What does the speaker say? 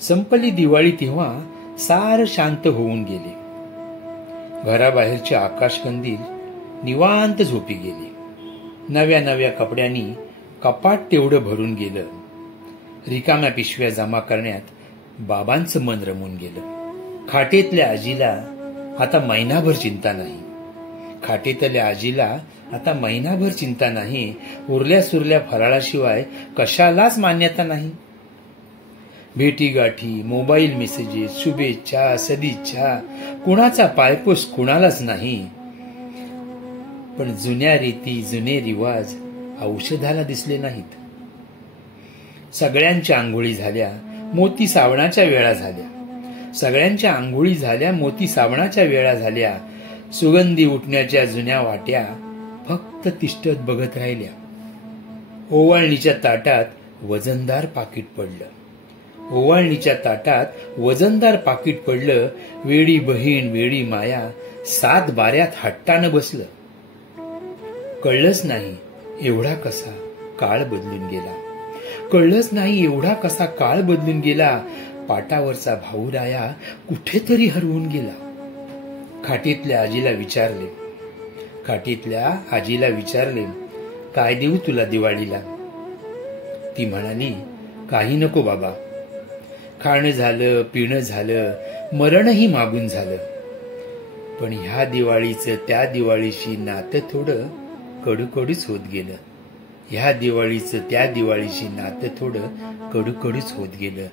संपली दिवाळी तेव्हा सार शांत होऊन गेले. घराबाहेरचे आकाशकंदील निवांत झोपी गेले. नव्या नव्या कपड्यांनी कपाट तेवढं भरून गेलं. रिकाम्या पिशव्या जमा करण्यात बाबांचं मन रमून गेलं. खाटेतल्या आजीला आता महिनाभर चिंता नाही. खाटेतल्या आजीला आता महिनाभर चिंता नाही. उरल्या सुरल्या फराळाशिवाय कशालाच मान्यता नाही. भेटीगाठी, मोबाईल मेसेजेस, शुभेच्छा, सदिच्छा, कुणाचा पायपोस कुणालाच नाही. पण जुन्या रीती, जुने रिवाज औषधाला दिसले नाहीत. सगळ्यांच्या आंघोळी झाल्या, मोती साबणाच्या वेळा झाल्या. सगळ्यांच्या आंघोळी झाल्या, मोती साबणाच्या वेळा झाल्या. सुगंधी उठण्याच्या जुन्या वाट्या फक्त तिष्ठत बघत राहिल्या. ओवाळणीच्या ताटात वजनदार पाकिट पडलं. ओवाळणीच्या ताटात वजनदार पाकिट पडलं. वेडी बहीण, वेडी माया 7 बाऱ्यात हट्टानं बसलं. कळलंच नाही एवढा कसा काळ बदलून गेला. कळलंच नाही एवढा कसा काळ बदलून गेला. पाटावरचा भाऊराया कुठेतरी हरवून गेला. खाटीतल्या आजीला विचारले, काय देऊ तुला दिवाळीला? ती म्हणाली, काही नको बाबा. खाणं झालं, पिणं झालं, मरणही मागून झालं. पण ह्या दिवाळीचं त्या दिवाळीशी नातं थोडं कडूकडूच होत गेलं. ह्या दिवाळीचं त्या दिवाळीशी नातं थोडं कडूकडूच होत गेलं.